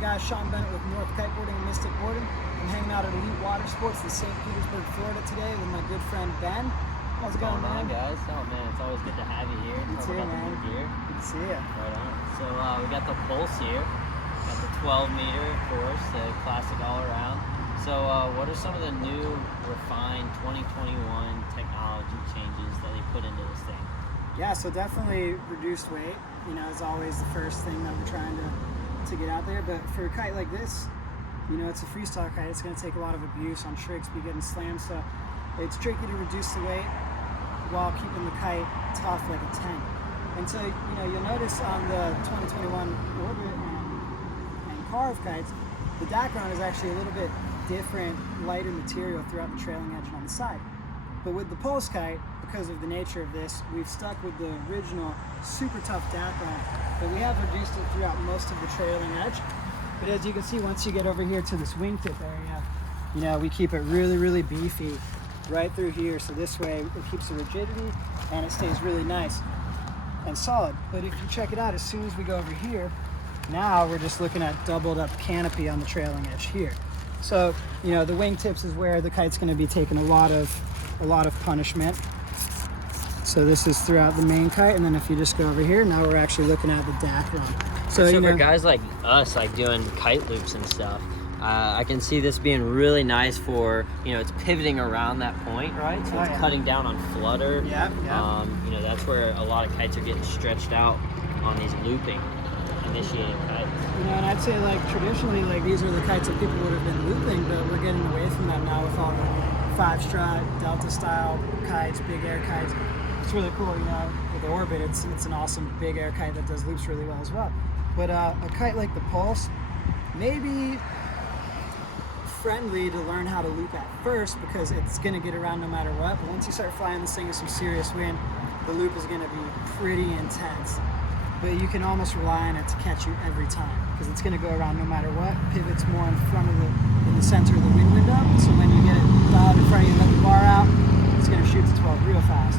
guys? Shaun Bennett with North Kiteboarding and Mystic Boarding. I'm hanging out at Elite Water Sports in St. Petersburg, Florida today with my good friend Ben. How's it going, man? Guys? Oh man, it's always good to have you here. You too, man. Gear. Good to see you. Right on. So we got the Pulse here. Got the 12 meter, of course, the classic all around. So what are some of the new, refined 2021 technology changes that they put into this thing? Yeah, so definitely reduced weight. You know, is always the first thing that we're trying to get out there. But for a kite like this, you know, it's a freestyle kite. It's going to take a lot of abuse on tricks, be getting slammed. So it's tricky to reduce the weight while keeping the kite tough like a 10. And so, you know, you'll notice on the 2021 Orbit and Carve kites, the background is actually a little bit different, lighter material throughout the trailing edge and on the side. But with the Pulse kite, because of the nature of this, we've stuck with the original super tough background, but we have reduced it throughout most of the trailing edge. But as you can see, once you get over here to this wingtip area, you know, we keep it really, really beefy right through here. So this way it keeps the rigidity and it stays really nice and solid. But if you check it out, as soon as we go over here, now we're just looking at doubled up canopy on the trailing edge here. So, you know, the wingtips is where the kite's going to be taking a lot of punishment. So this is throughout the main kite, and then if you just go over here, now we're actually looking at the DAC run. So you know, for guys like us, like doing kite loops and stuff, I can see this being really nice for, you know, it's pivoting around that point, right? So it's cutting down on flutter. Yeah. You know, that's where a lot of kites are getting stretched out on these looping, initiating kites. You know, and I'd say like traditionally, like these are the kites that people would have been looping, but we're getting away from that now with all the 5-strut, Delta style kites, big air kites. It's really cool, you know, with the Orbit, it's an awesome big air kite that does loops really well as well. But a kite like the Pulse, maybe friendly to learn how to loop at first because it's going to get around no matter what. But once you start flying this thing with some serious wind, the loop is going to be pretty intense. But you can almost rely on it to catch you every time because it's going to go around no matter what. Pivots more in front of in the center of the wind window. So when you get it dialed in front of you and let the bar out, it's going to shoot to 12 real fast.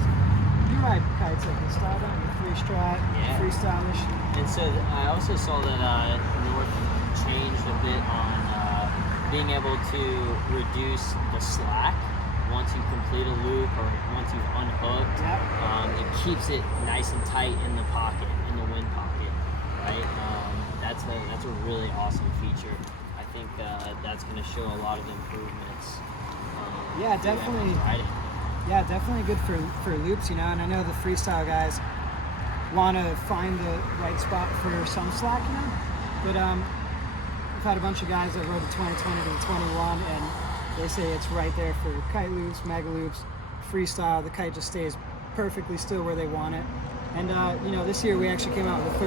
Ride kites like this style, don't you? 3-strut, freestyle-ish. And so I also saw that North changed a bit on being able to reduce the slack once you complete a loop or once you've unhooked. It keeps it nice and tight in the pocket, in the wind pocket, right? That's a really awesome feature. I think that's going to show a lot of improvements. Yeah, definitely. Yeah, definitely good for loops, you know, and I know the freestyle guys want to find the right spot for some slack, you know, but I've had a bunch of guys that rode the 2020 to the 21, and they say it's right there for kite loops, mega loops, freestyle. The kite just stays perfectly still where they want it. And, you know, this year we actually came out with a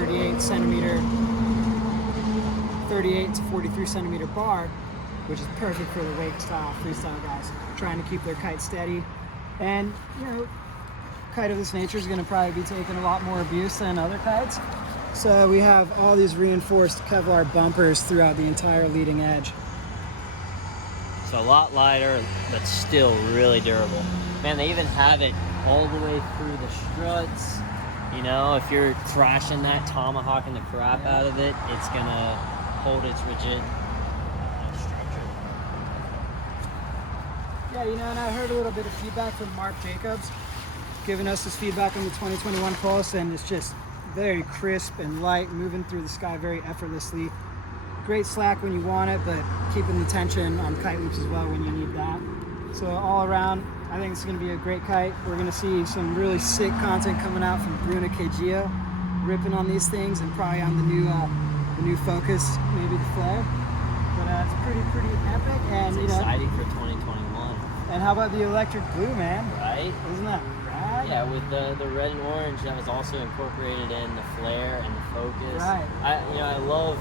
38 to 43 centimeter bar, which is perfect for the wake style freestyle guys trying to keep their kite steady. And, you know, kite of this nature is going to probably be taking a lot more abuse than other kites. So we have all these reinforced Kevlar bumpers throughout the entire leading edge. So a lot lighter, but still really durable. Man, they even have it all the way through the struts. You know, if you're thrashing that, tomahawking the crap out of it, it's going to hold its rigid structure. Yeah, you know, and I heard a little bit of feedback from Mark Jacobs, giving us his feedback on the 2021 Pulse, and it's just very crisp and light, moving through the sky very effortlessly. Great slack when you want it, but keeping the tension on kite loops as well when you need that. So all around, I think it's going to be a great kite. We're going to see some really sick content coming out from Bruna Kagio, ripping on these things, and probably on the new Focus, maybe the Flare. But it's pretty epic, and it's exciting for 2021. And how about the electric blue, man? Right? Isn't that rad? Yeah, with the red and orange that was also incorporated in the Flare and the Focus. Right. I love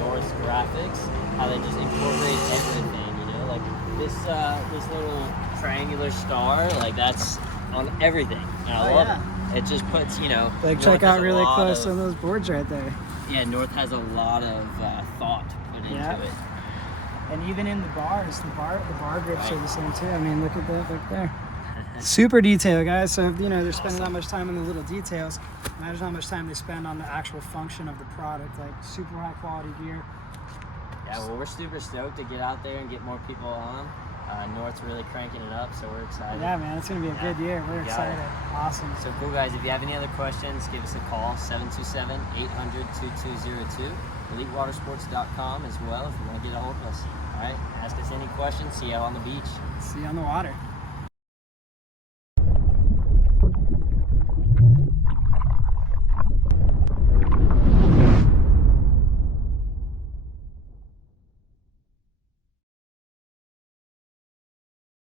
North graphics, how they just incorporate everything. You know, like this little triangular star, like that's on everything. And I love it. It just puts, you know. Like check out really close on those boards right there. Yeah, North has a lot of thought put into it. And even in the bars, the bar grips are the same too. I mean, look at that right there. Super detail, guys. So, you know, they're spending that much time on the little details. Imagine how much time they spend on the actual function of the product. Like super high quality gear. Yeah, well, we're super stoked to get out there and get more people on. North's really cranking it up, so we're excited. Yeah, man, it's going to be a good year. We're excited. Awesome. So cool, guys. If you have any other questions, give us a call, 727-800-2202. EliteWatersports.com as well if you want to get a hold of us. All right, ask us any questions. See you out on the beach. See you on the water.